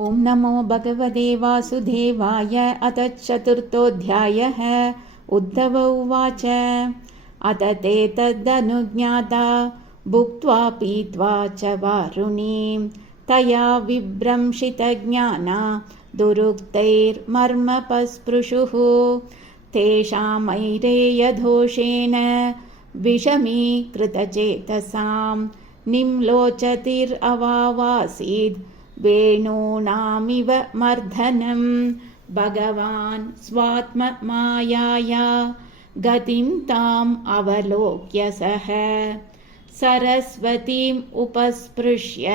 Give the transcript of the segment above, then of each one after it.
ॐ नमो भगवते वासुदेवाय। अथ चतुर्थोऽध्यायः। उद्धव उवाच अथ ते तदनुज्ञाता भुक्त्वा पीत्वा च वारुणीं तया विभ्रंशितज्ञाना दुरुक्तैर्मर्मपस्पृशुः तेषामैरेयदोषेण विषमीकृतचेतसां निम्लोचतिरवावासीद् वेणूनामिव मर्दनं। भगवान् स्वात्ममायाया गतिं ताम् अवलोक्य सः सरस्वतीम् उपस्पृश्य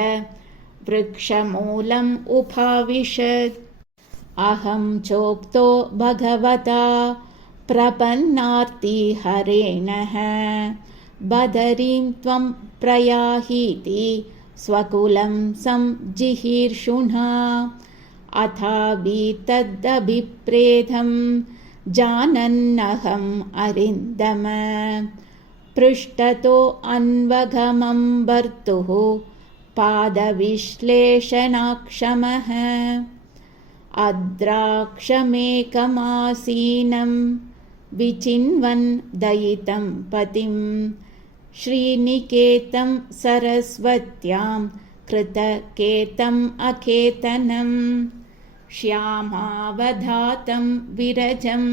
वृक्षमूलम् उपाविशत्। अहं चोक्तो भगवता प्रपन्नार्ति हरेणः बदरीं त्वं प्रयाहीति स्वकुलं संजिहीर्षुणा। अथाभितदभिप्रेतं जानन्नहम् अरिन्दम पृष्ठतो अन्वगमं भर्तुः पादविश्लेषणाक्षमः अद्राक्षमेकमासीनं विचिन्वन् दयितं पतिं श्रीनिकेतं सरस्वत्यां कृतकेतम् अकेतनं श्यामावधातं विरजं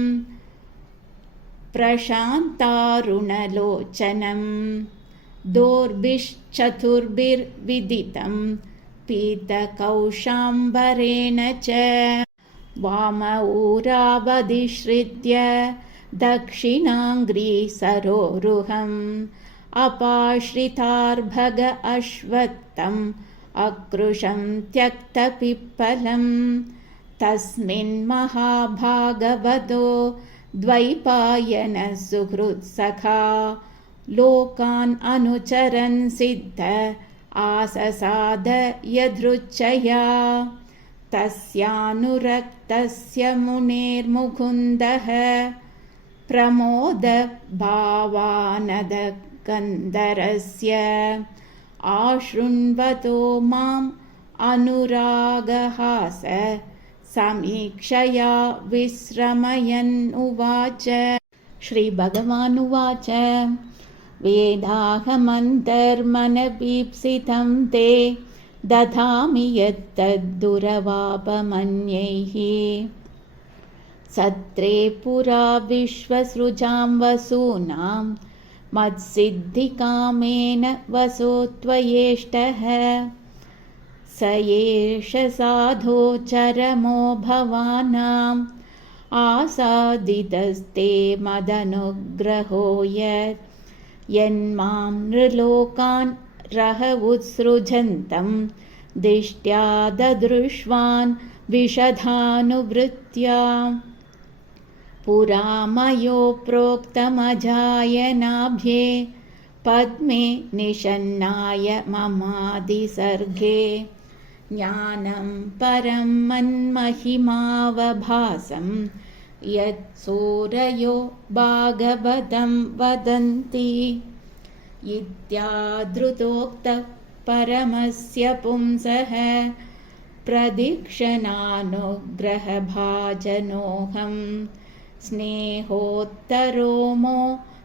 प्रशान्तारुणलोचनं दोर्भिश्चतुर्भिर्विदितं पीतकौशाम्बरेण च वामऊरावधिश्रित्य दक्षिणाङ्घ्रि सरोरुहम् अपाश्रितार्भग अश्वत्थम् अकृशं त्यक्तपिप्पलं तस्मिन् महाभागवतो द्वैपायन सुहृत्सखा लोकान् अनुचरन् सिद्ध आससाद यदृच्छया तस्यानुरक्तस्य मुनेर्मुकुन्दः प्रमोद भावानदकन्दरस्य आशृण्वतो माम् अनुरागहास समीक्षया विस्रमयन् उवाच। श्रीभगवानुवाच वेदाहमन्तर्मनवीप्सितं ते दधामि यत्तद्दुरवापमन्यैः सत्रे पुरा विश्वसृजां वसूनां मत्सिद्धिकामेन वसो त्वयेष्टः स एष साधो चरमो भवानाम् आसादितस्ते मदनुग्रहो यन्मां नृलोकान् रह उत्सृजन्तं दिष्ट्या ददृश्वान् विशधानुवृत्त्या पुरा मयो प्रोक्तमजायनाभ्ये पद्मे निषन्नाय ममादिसर्गे ज्ञानं परं मन्महिमावभासं यत्सूरयो भागवतं वदन्ति इत्यादृतोक्तः परमस्य पुंसः प्रदीक्षणानुग्रहभाजनोऽहं स्नेहोत्तरोमो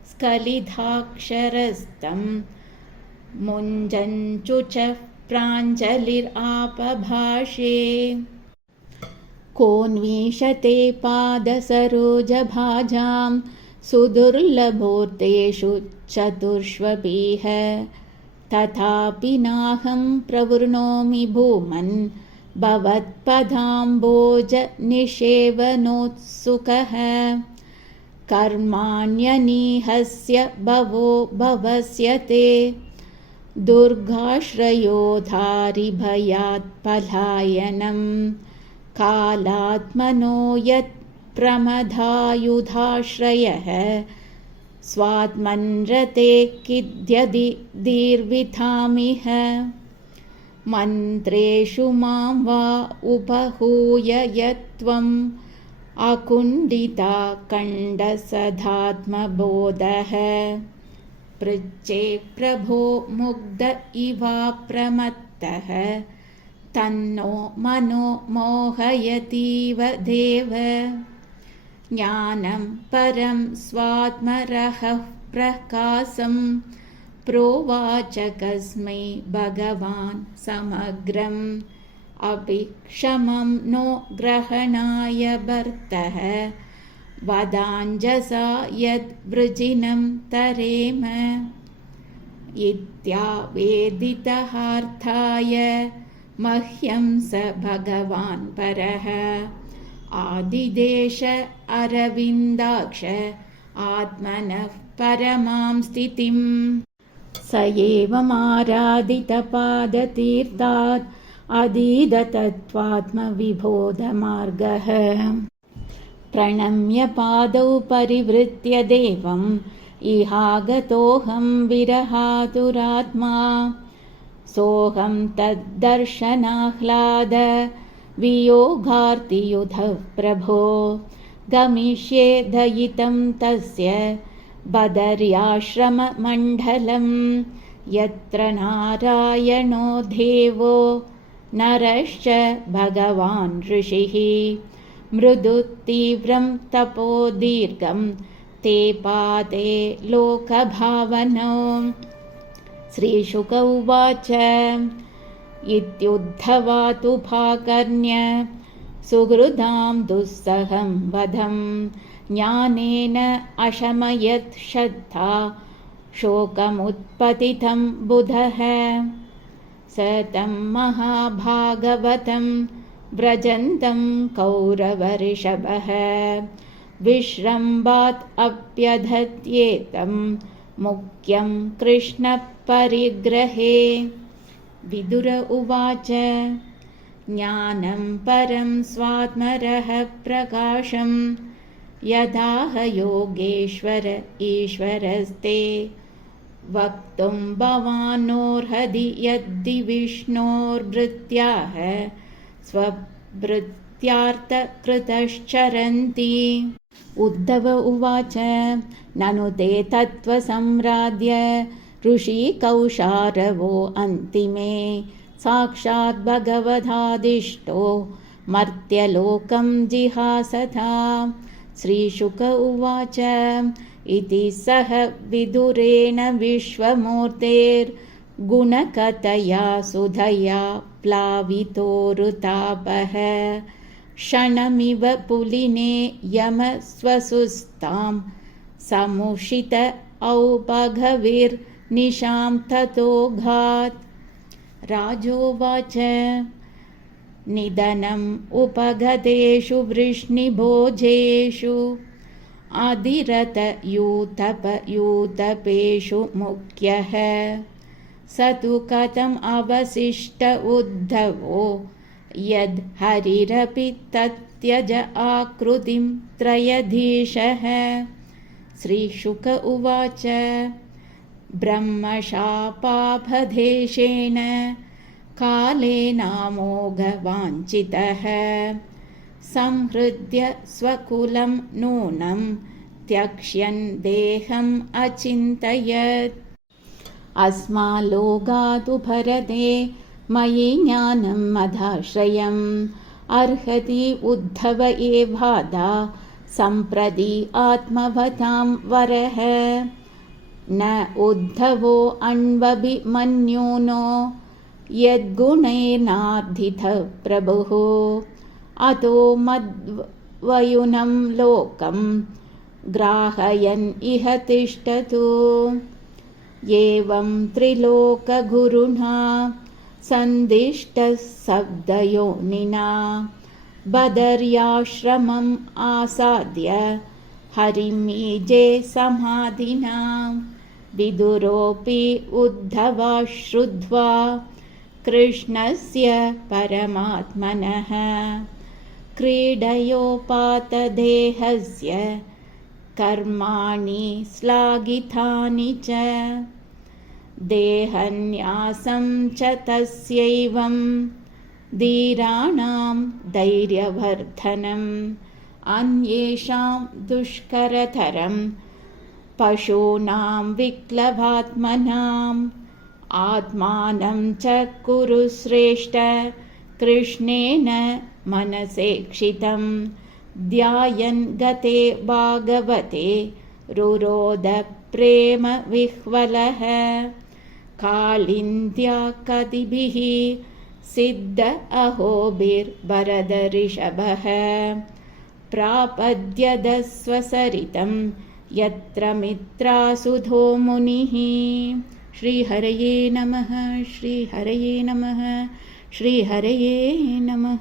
स्खलिताक्षरस्तं मुञ्जञ्चुचः प्राञ्जलिरापभाषे कोऽन्वीषते पादसरोजभाजां सुदुर्लभोर्तेषु चतुष्वपीह तथापि नाहं प्रवृणोमि भूमन् भवत्पदाम्बोज निषेवनोत्सुकः कर्माण्यनीहस्य भवो भवस्य ते दुर्गाश्रयोधारिभयात् पलायनं कालात्मनो यत् प्रमदायुधाश्रयः स्वात्मन्रते किद्यदि दीर्वितामिह मन्त्रेषु मां वा उपहूय यत्त्वम् अकुण्डिता खण्डसदात्मबोधः पृच्छे प्रभो मुग्ध इवाप्रमत्तः तन्नो मनो मोहयतीव देव ज्ञानं परं स्वात्मरहः प्रकाशं प्रोवाच कस्मै भगवान् समग्रम् अपि क्षमं नो ग्रहणाय भर्तः वदाञ्जसा यद्वृजिनं तरेम इत्यावेदितहार्थाय मह्यं स भगवान् परः आदिदेश अरविन्दाक्ष आत्मनः परमां स्थितिम् स एवमाराधितपादतीर्थात् अधीदतत्त्वात्मविबोधमार्गः प्रणम्य पादौ परिवृत्य देवम् इहागतोऽहं विरहातुरात्मा सोऽहं तद्दर्शनाह्लाद वियोगार्तियुधः प्रभो गमिष्ये दयितं तस्य बदर्याश्रममण्डलं यत्र नारायणो देवो नरश्च भगवान् ऋषिः मृदुतीव्रं तपो दीर्घं ते पाते लोकभावनौ श्रीशुक उवाच इत्युद्धवातुपाकर्ण्य सुहृदां दुस्सहं वधं ज्ञानेन अशमयत् श्रद्धा शोकमुत्पतितं बुधः स तं महाभागवतं व्रजन्तं कौरवऋषभः विश्रम्भात् अप्यधत्येतं मुख्यं कृष्णपरिग्रहे विदुर उवाच ज्ञानं परं स्वात्मरः प्रकाशं यदाह योगेश्वर ईश्वरस्ते वक्तुं भवानोर्हदि यद्धि विष्णोर्भृत्याः स्वभृत्यार्थकृतश्चरन्ति उद्धव उवाच ननु ते तत्त्वसम्राद्य ऋषिकौशारवो अन्तिमे साक्षात् भगवदादिष्टो मर्त्यलोकं जिहासथा श्रीशुक उवाच इति सह विदुरेण विश्वमूर्तेर्गुणकथया सुधया प्लावितोरुतापः क्षणमिव पुलिने यमस्वसुस्तां समुषित औपघविर्निशां ततोघात् राजोवाच निधनम् उपगतेषु वृष्णिभोजेषु आदिरतयूतपयूतपेषु मुख्यः स तु कथम् अवशिष्ट उद्धवो यद् हरिरपि तत्यज आकृतिं त्रयधीशः श्रीशुक उवाच ब्रह्मशापापदेशेन कालेनामोघवाञ्छितः संहृद्य स्वकुलं नूनं त्यक्ष्यन् देहम् अचिन्तयत् अस्माल्लोकादु भरते मयि ज्ञानं मदाश्रयम् अर्हति उद्धव एवादा सम्प्रति आत्मवतां वरः न उद्धवो अन्वभिमन्युनो यद्गुणैर्नार्धितः प्रभुः अतो मद्वयुनं लोकं ग्राहयन् इह तिष्ठतु एवं त्रिलोकगुरुणा सन्दिष्टः शब्दयोनिना बदर्याश्रमम् आसाद्य हरिमीजे समाधिना विदुरोऽपि उद्धवा श्रुत्वा कृष्णस्य परमात्मनः क्रीडयोपातदेहस्य कर्माणि श्लाघितानि च देहन्यासं च तस्यैवं धीराणां धैर्यवर्धनम् अन्येषां दुष्करतरं पशूनां विक्लवात्मनाम् आत्मानं च कुरु श्रेष्ठ कृष्णेन मनसेक्षितं ध्यायन् गते भागवते रुरोध प्रेमविह्वलः कालिन्द्याकदिभिः सिद्ध अहोभिर्भरदऋषभः प्रापद्यदस्वसरितं यत्र मित्रासुधो मुनिः। श्रीहरये नमः, श्रीहरये नमः, श्रीहरये नमः।